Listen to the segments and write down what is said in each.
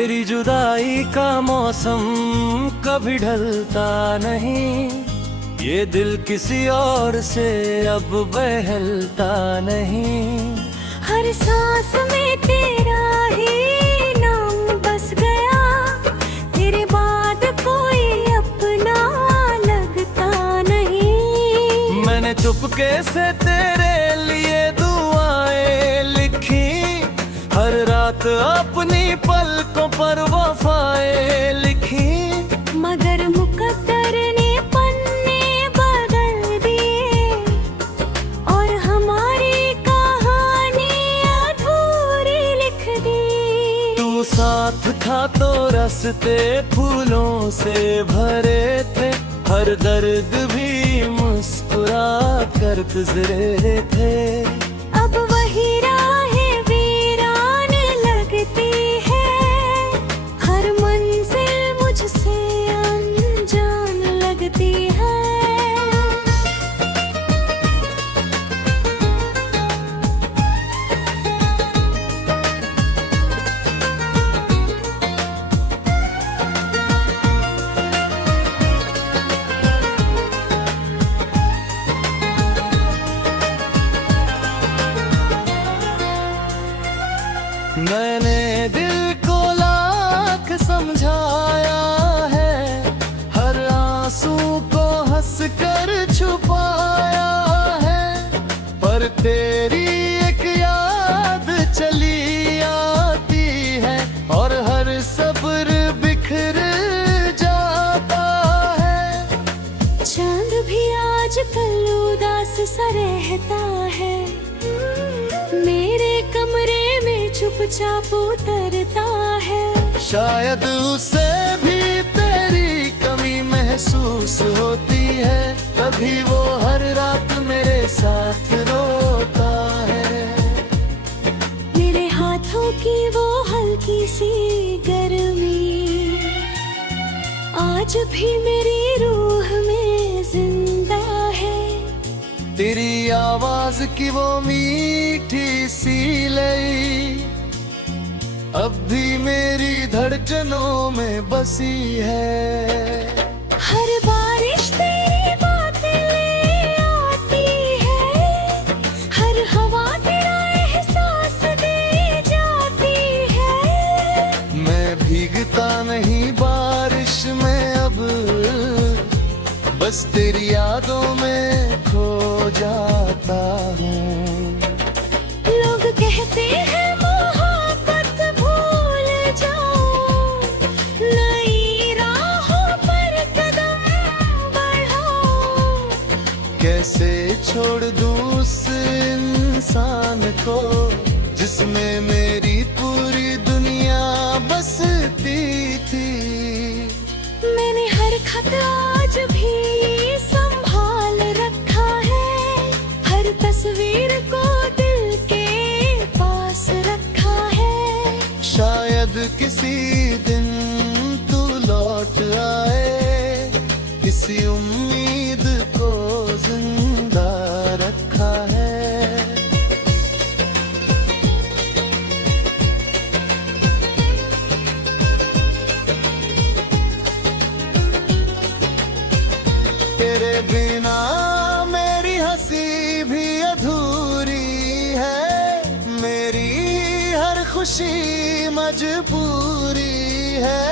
तेरी जुदाई का मौसम कभी ढलता नहीं, ये दिल किसी और से अब बहलता नहीं। हर सांस में तेरा ही नाम बस गया, तेरे बाद कोई अपना लगता नहीं। मैंने चुपके से तेरे लिए दुआएं लिखी, हर रात अपनी पलकों पर वफाएं लिखी। मगर मुकद्दर ने पन्ने बदल दिए और हमारी कहानी अधूरी लिख दी। तू साथ था तो रास्ते फूलों से भरे थे, हर दर्द भी मुस्कुरा कर गुजरे थे। अब वही राहें वीरान लगती है, हर मंजिल मुझसे अनजान लगती है। मैंने दिल को लाख समझाया है, हर आंसू को हंस कर छुपाया है, पर तेरी एक याद चली आती है और हर सब्र बिखर जाता है। चांद भी आजकल उदास सा रहता है, मेरे कमरे में चुपचाप उतरता है। शायद उसे भी तेरी कमी महसूस होती है, कभी वो हर रात मेरे साथ रोता है। मेरे हाथों की वो हल्की सी गर्मी आज भी मेरी रूह में जिंदा है। तेरी आवाज की वो मीठी सी लई अब भी मेरी धड़कनों में बसी है। हर बारिश तेरी बातें ले आती है, हर हवा तेरा एहसास दे जाती है। मैं भीगता नहीं बारिश में अब, बस तेरी यादों में खो जाता हूँ। लोग कहते हैं मोहब्बत भूल जाओ, नई राहों पर कदम बढ़ाओ। कैसे छोड़ दूँ उस इंसान को जिसमें मेरी पूरी दुनिया बसती थी। मैंने हर खत आज भी संभाल रखा है, हर तस्वीर को दिल के पास रखा है। शायद किसी दिन तू लौट आए, इसी उम्मीद को जिंदा रखा है। तेरे बिना मेरी हंसी भी अधूरी है, मेरी हर खुशी मजबूरी है।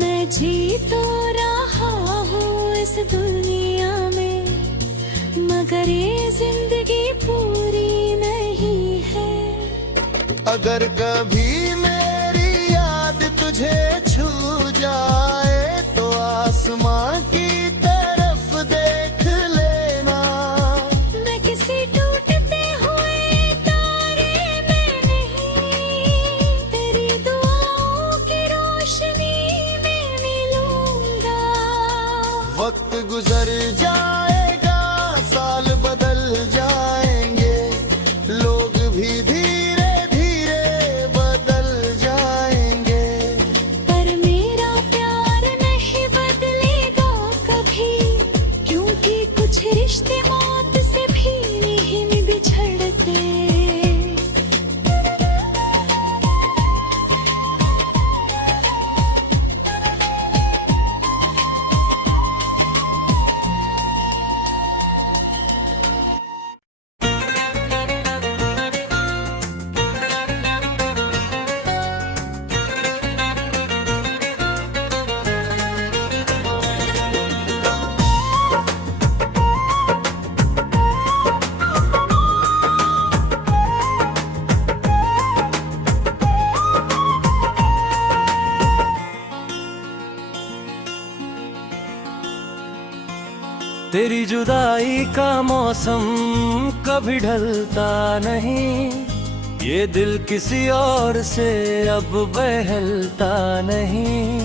मैं जी तो रहा हूँ इस दुनिया में, मगर ये जिंदगी पूरी नहीं है। अगर कभी मेरी याद तुझे छू जाए तो आसमां की तरफ देख लेना। मैं किसी टूटते हुए तारे में नहीं, तेरी दुआओं की रोशनी में मिलूंगा। वक्त गुजर जाएगा, साल बदल जाएंगे, लोग भी धीरे धीरे बदल जाएंगे, पर मेरा प्यार नहीं बदलेगा कभी, क्योंकि कुछ रिश्ते मौत से भी नहीं बिछड़ते। तेरी जुदाई का मौसम कभी ढलता नहीं, ये दिल किसी और से अब बहलता नहीं।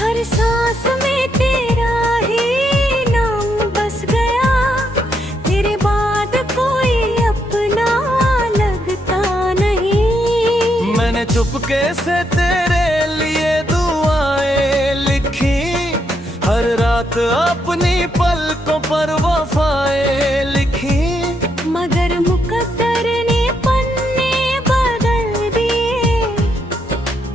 हर सांस में तेरा ही नाम बस गया, तेरे बाद कोई अपना लगता नहीं। मैंने चुपके से तेरे लिए दुआएं लिखी, हर रात अपनी पलकों पर वफाएं लिखी। मगर मुकद्दर ने पन्ने बदल दिए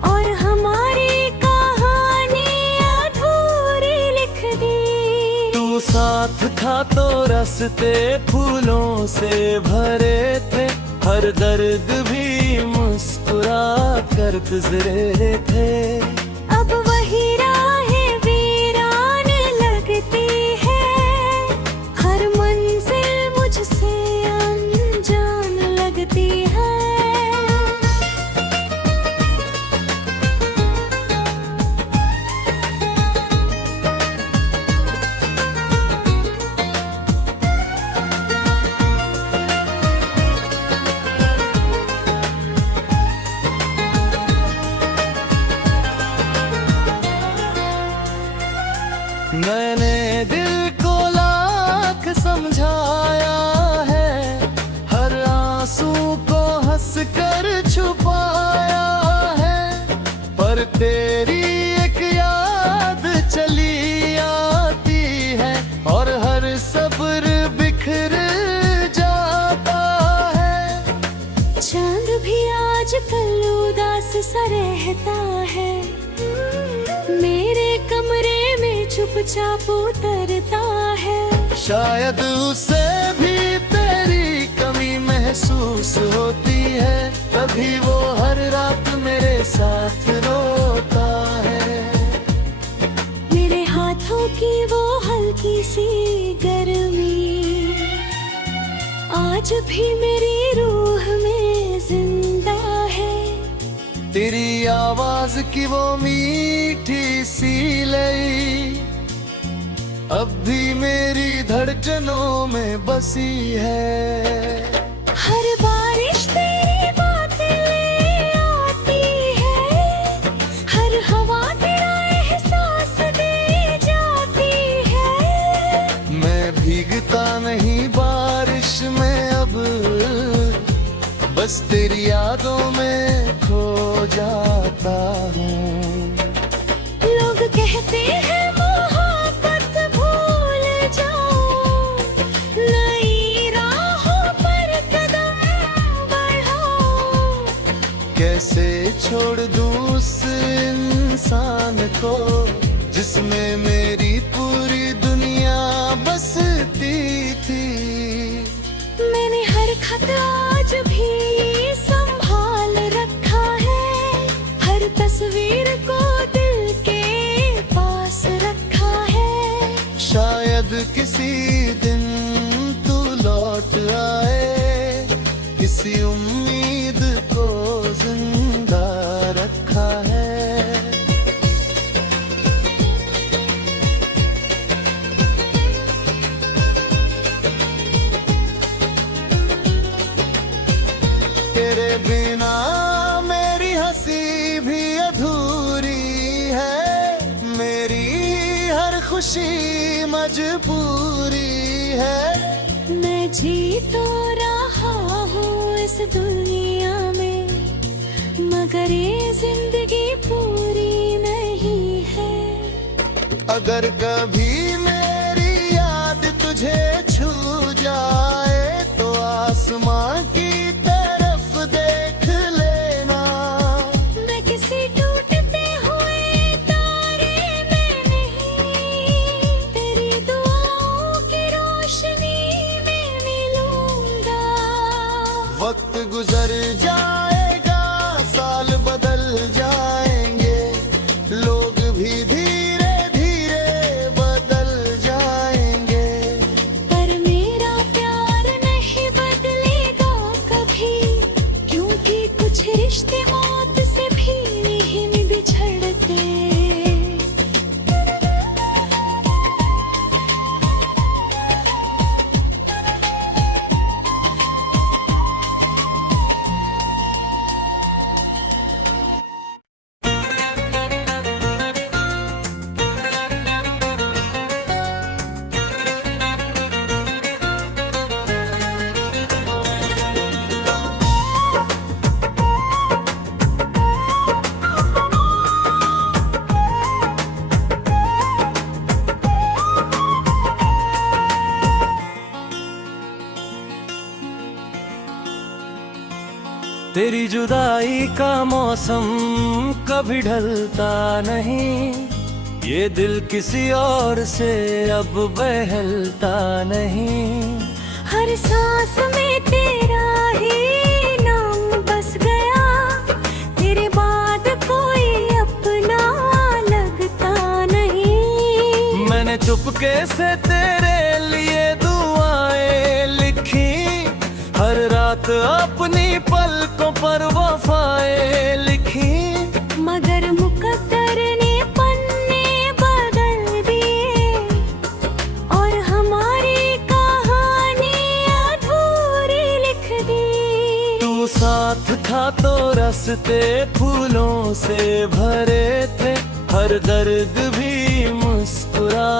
और हमारी कहानी अधूरी लिख दी। तू साथ था तो रास्ते फूलों से भरे थे, हर दर्द भी मुस्कुरा कर गुजरे थे। अब वही राहें वीरान लगती है, हर मंजिल मुझसे अनजान लगती है। मैंने दिल को लाख समझाया है, हर आंसू को हंस कर छुपाया है, पर तेरी एक याद चली आती है और हर सब्र बिखर जाता है। चांद भी आजकल उदास सा रहता है, मेरे कमरे में चुपचाप उतरता है। शायद उसे भी तेरी कमी महसूस होती है, तभी वो हर रात मेरे साथ रोता है। मेरे हाथों की वो हल्की सी गर्मी आज भी मेरी रूह में जिंदा है। तेरी आवाज की वो मीठी सी लई अब भी मेरी धड़कनों में बसी है। हर बारिश तेरी बातें ले आती है, हर हवा तेरा एहसास दे जाती है। मैं भीगता नहीं बारिश में अब, बस तेरी यादों में खो जाता हूँ। लोग कहते हैं मोहब्बत भूल जाओ, नई राहों पर कदम बढ़ाओ। कैसे छोड़ दूँ उस इंसान को जिसमें मेरी पूरी दुनिया बसती थी। मैंने हर खत आज भी संभाल रखा है, हर तस्वीर को दिल के पास रखा है। शायद किसी दिन तू लौट आए, इसी उम्मीद को जिंदा रखा है। तेरे बिना मेरी हंसी भी अधूरी है, मेरी हर खुशी मजबूरी है। मैं जी तो रहा हूँ इस दुनिया में, मगर ये जिंदगी पूरी नहीं है। अगर कभी मेरी याद तुझे छू जाए तो आसमां की तरफ देख लेना। मैं किसी टूटते हुए तारे में नहीं, तेरी दुआओं की रोशनी में मिलूंगा। वक्त गुजर जाएगा, साल बदल जाएंगे, लोग भी धीरे धीरे बदल तेरी जुदाई का मौसम कभी ढलता नहीं, ये दिल किसी और से अब बहलता नहीं। हर सांस में तेरा ही नाम बस गया, तेरे बाद कोई अपना लगता नहीं। मैंने चुपके से तेरे लिए दुआएं लिखी, हर रात अपनी पलकों पर वफाएं लिखी। मगर मुकद्दर ने पन्ने बदल दिए और हमारी कहानी अधूरी लिख दी। तू साथ था तो रास्ते फूलों से भरे थे, हर दर्द भी मुस्कुरा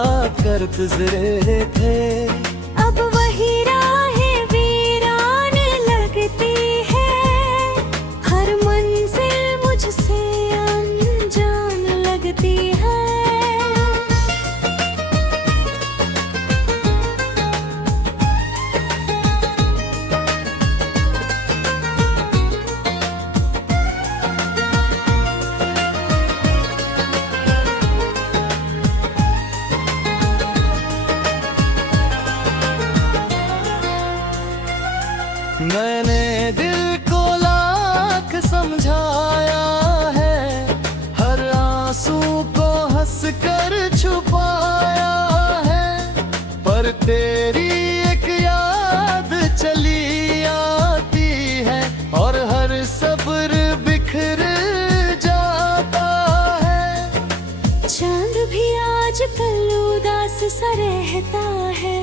कर गुजरे थे। अब वही राहें वीरान लगती है, हर मंजिल मुझसे अनजान लगती है। मैंने दिल को लाख समझाया है, हर आंसू को हंस कर छुपाया है। पर तेरी एक याद चली आती है और हर सब्र बिखर जाता है। चांद भी आजकल उदास सा रहता है,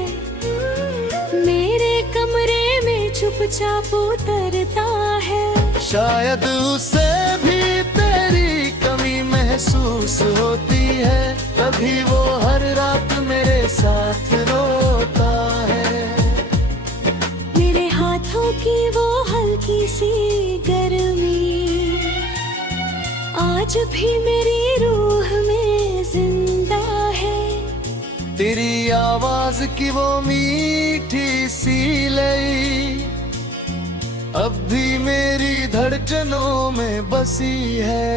मेरे कमरे में चुपचाप उतरता है। शायद उसे भी तेरी कमी महसूस होती है, तभी वो हर रात मेरे साथ रोता है। मेरे हाथों की वो हल्की सी गर्मी आज भी मेरी रूह में जिंदा है। तेरी आवाज की वो मीठी सी लई अब भी मेरी धड़कनों में बसी है।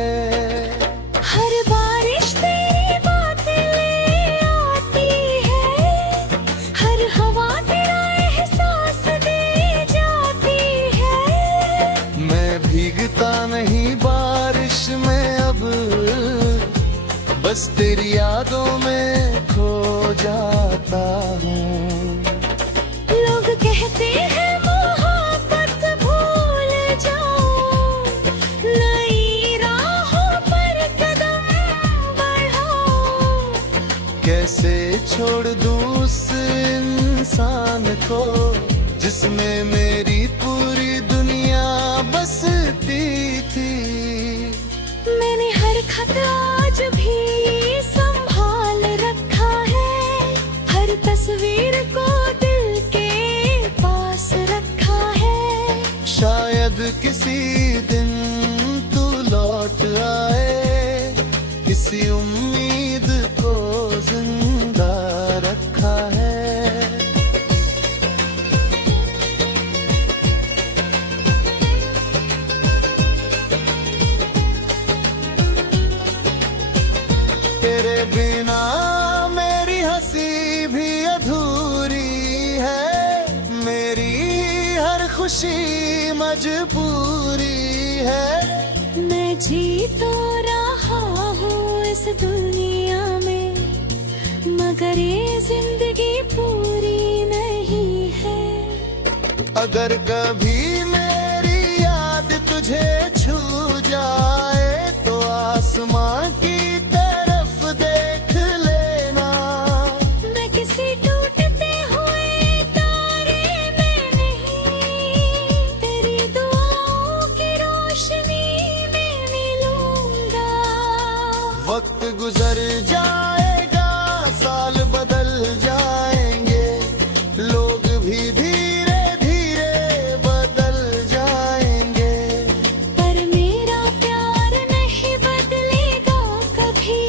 हर बारिश तेरी बातें ले आती है, हर हवा तेरा एहसास दे जाती है। मैं भीगता नहीं बारिश में अब, बस तेरी यादों में खो जाता हूँ। लोग कहते हैं मोहब्बत भूल जाओ, नई राहों पर कदम बढ़ाओ। कैसे छोड़ दूँ उस इंसान को जिसमें मेरी पूरी दुनिया बसती थी। मैंने हर खत आज भी संभाल रखा है, हर तस्वीर को दिल के पास रखा है। शायद किसी दिन तू लौट आए, इसी उम्मीद को जिंदा रखा है। तेरे बिना मेरी हंसी भी अधूरी है, मेरी हर खुशी मजबूरी है। मैं जी तो रहा हूँ इस दुनिया में, मगर ये जिंदगी पूरी नहीं है। अगर कभी मेरी याद तुझे छू जाए तो आसमां की तरफ देख लेना। मैं किसी टूटते हुए तारे में नहीं, तेरी दुआओं की रोशनी में मिलूंगा। वक्त गुजर जाएगा, साल बदल जाएंगे, लोग भी धीरे धीरे बदल जाएंगे। पर मेरा प्यार नहीं बदलेगा कभी,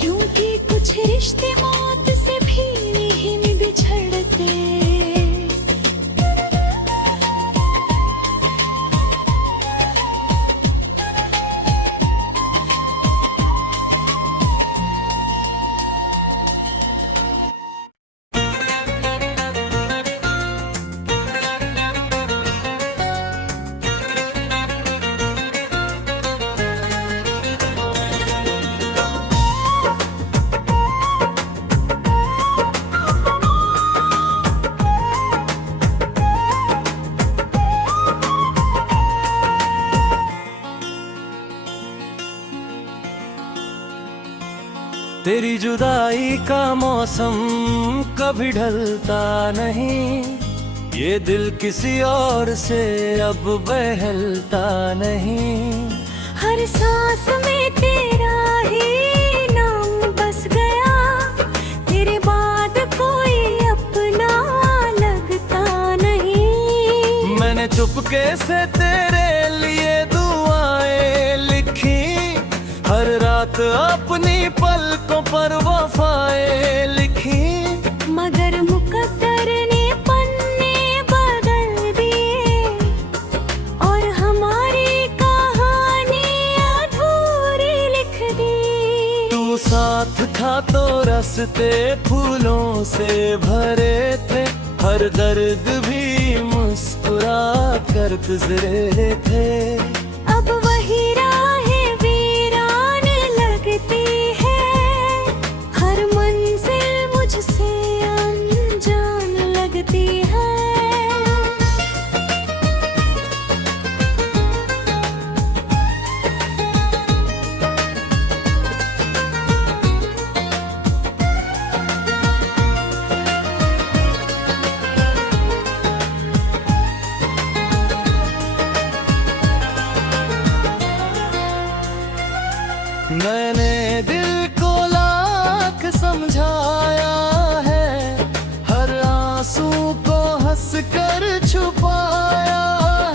क्योंकि कुछ रिश्ते मौत से भी नहीं बिछड़ते। जुदाई का मौसम कभी ढलता नहीं, ये दिल किसी और से अब बहलता नहीं। हर सांस में तेरा ही नाम बस गया, तेरे बाद कोई अपना लगता नहीं। मैंने चुपके से तेरे लिए दुआएं लिखी, हर रात अपनी पलकों पर वफाएं लिखी। मगर मुकद्दर ने पन्ने बदल दिए और हमारी कहानी अधूरी लिख दी। तू साथ था तो रास्ते फूलों से भरे थे, हर दर्द भी मुस्कुरा कर गुजरे थे। अब वही राहें वीरान लगती है, हर मंजिल मुझसे अनजान लगती है। मैंने दिल को लाख समझाया है, हर आंसू को हंस कर छुपाया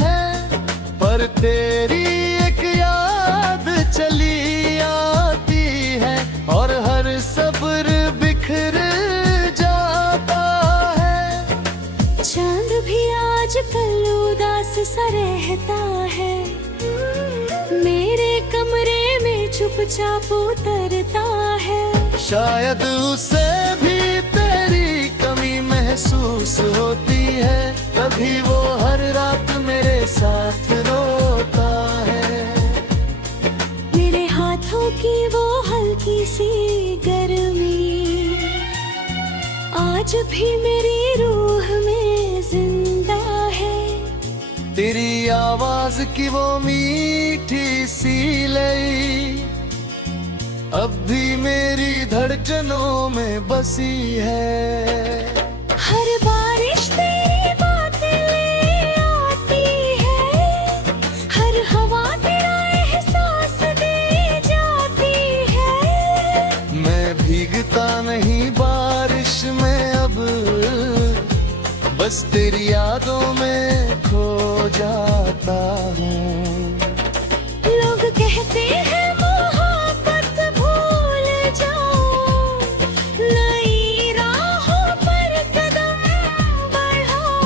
है। पर तेरी एक याद चली आती है और हर सब्र बिखर जाता है। चांद भी आजकल उदास सा रहता है, मेरे कमरे में चुपचाप उतरता है। शायद उसे भी तेरी कमी महसूस होती है, कभी वो हर रात मेरे साथ रोता है। मेरे हाथों की वो हल्की सी गर्मी आज भी मेरी रूह में जिंदा है। तेरी आवाज की वो मीठी सी लई अब भी मेरी धड़कनों में बसी है। हर बारिश तेरी बात ले आती है, हर हवा तेरा एहसास दे जाती है। मैं भीगता नहीं बारिश में अब, बस तेरी यादों में खो जाता हूँ। लोग कहते हैं मोहब्बत भूल जाओ, नई राहों पर कदम बढ़ाओ।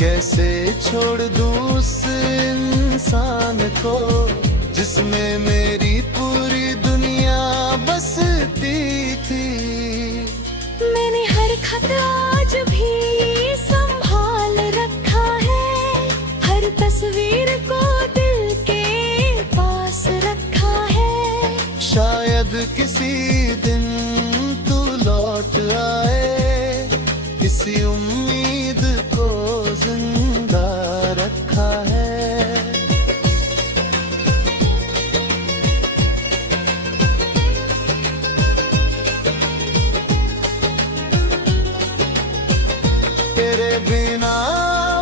कैसे छोड़ दूँ उस इंसान को जिसमें मेरी पूरी दुनिया बसती थी। मैंने हर खत आज भी संभाल रखा है, हर तस्वीर को दिल के पास रखा है। शायद किसी दिन तू लौट आए, किसी उम्मीद को जिंदा रखा है। तेरे बिना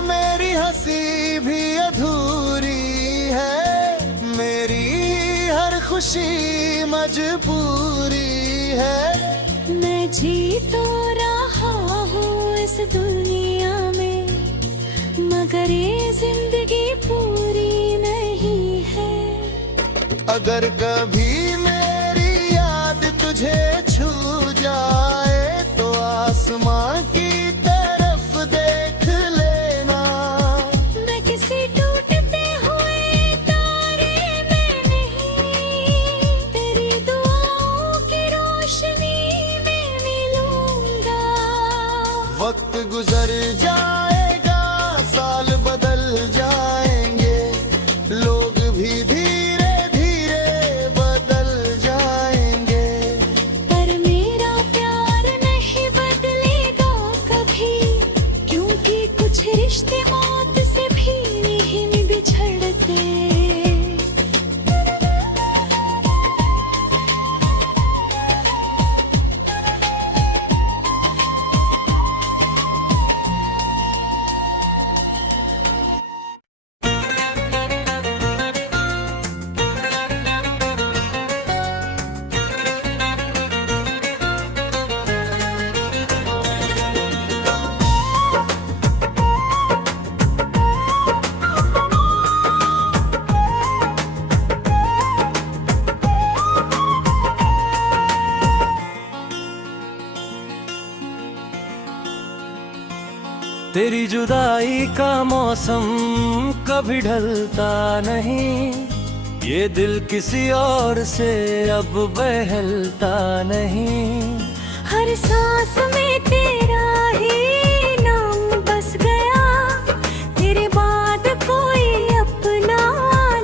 मेरी हंसी भी अधूरी है, मेरी हर खुशी मजबूरी है। मैं जी तो रहा हूँ इस दुनिया में, मगर ये जिंदगी पूरी नहीं है। अगर कभी मेरी याद तुझे छू जाए तो आसमां की तरफ देख लेना। मैं किसी टूटते हुए तारे में नहीं, तेरी दुआओं की रोशनी में मिलूंगा। वक्त गुजर जाएगा, साल बदल जाएंगे, लोग भी धीरे धीरे बदल जाएंगे। पर मेरा प्यार नहीं बदलेगा कभी, क्योंकि कुछ रिश्ते मौत से भी नहीं बिछड़ते। तेरी जुदाई का मौसम कभी ढलता नहीं, ये दिल किसी और से अब बहलता नहीं। हर सांस में तेरा ही नाम बस गया, तेरे बाद कोई अपना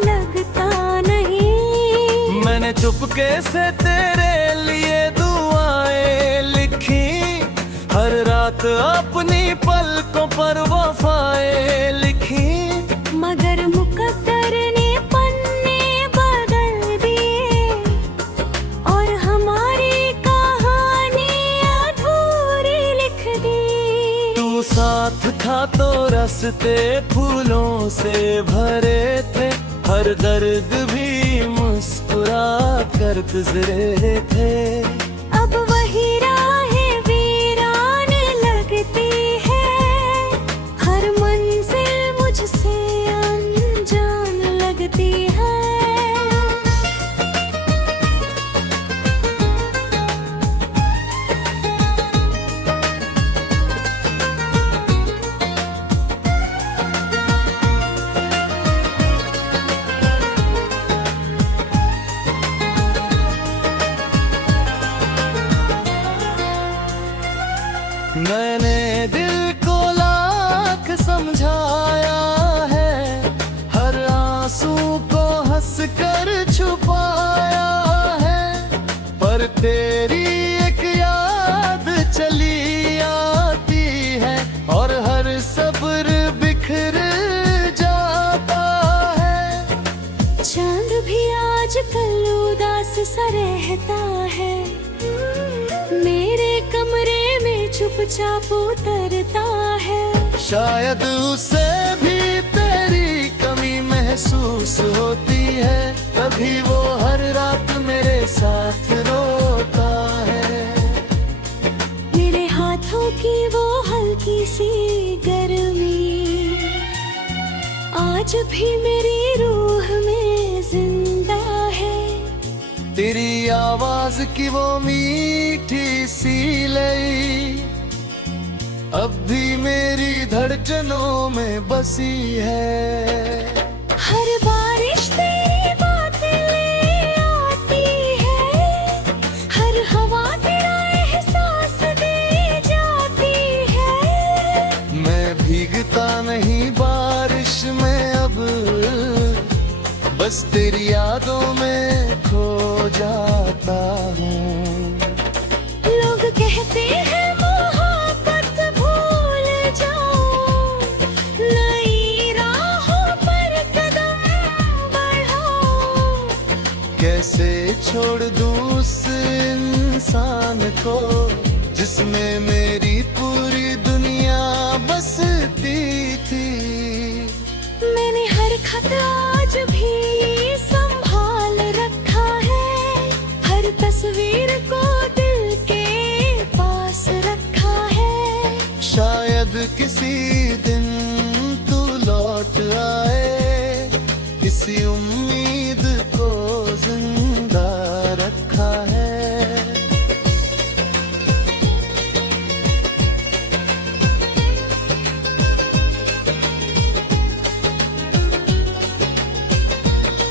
लगता नहीं। मैंने चुपके से तेरे लिए दुआएं लिखी, हर रात अपनी पलकों पर वफाएं लिखी। मगर मुकद्दर ने पन्ने बदल दिए और हमारी कहानी अधूरी लिख दी। तू साथ था तो रास्ते फूलों से भरे थे, हर दर्द भी मुस्कुरा कर गुजरे थे। अब वही राहें वीरान लगती है, हर मंजिल मुझसे अनजान लगती है। मैंने दिल को लाख समझाया है, हर आंसू को हंस कर छुपाया है, पर तेरी एक याद चली आती है और हर सब्र बिखर जाता है। चांद भी आजकल उदास सा रहता है, मेरे कमरे में चुपचाप उतरता है। शायद उसे भी तेरी कमी महसूस होती है, तभी वो हर रात मेरे साथ रोता है। मेरे हाथों की वो हल्की सी गर्मी आज भी मेरी रूह में जिंदा है। तेरी आवाज की वो मीठी सी लई अब भी मेरी धड़कनों में बसी है। हर बारिश तेरी बातें ले आती है, हर हवा तेरा एहसास दे जाती है। मैं भीगता नहीं बारिश में अब, बस तेरी यादों में खो जाता हूँ। लोग कहते हैं मोहब्बत भूल जाओ, नई राहों पर कदम बढ़ाओ। कैसे छोड़ दूँ उस इंसान को जिसमें मेरी पूरी दुनिया बसती थी। मैंने हर खत आज भी संभाल रखा है, हर तस्वीर को दिल के पास रखा है। शायद किसी दिन तू लौट आए, इसी उम्मीद को जिंदा रखा है।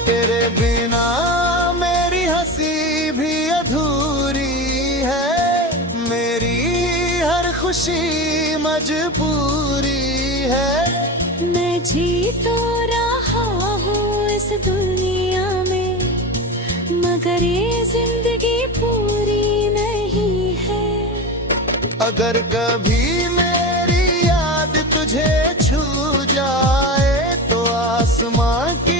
तेरे बिना मेरी हंसी भी अधूरी है, मेरी हर खुशी मजबूरी है। मैं जी तो रहा हूँ इस दुनिया में, मगर ये जिंदगी पूरी नहीं है। अगर कभी मेरी याद तुझे छू जाए तो आसमां की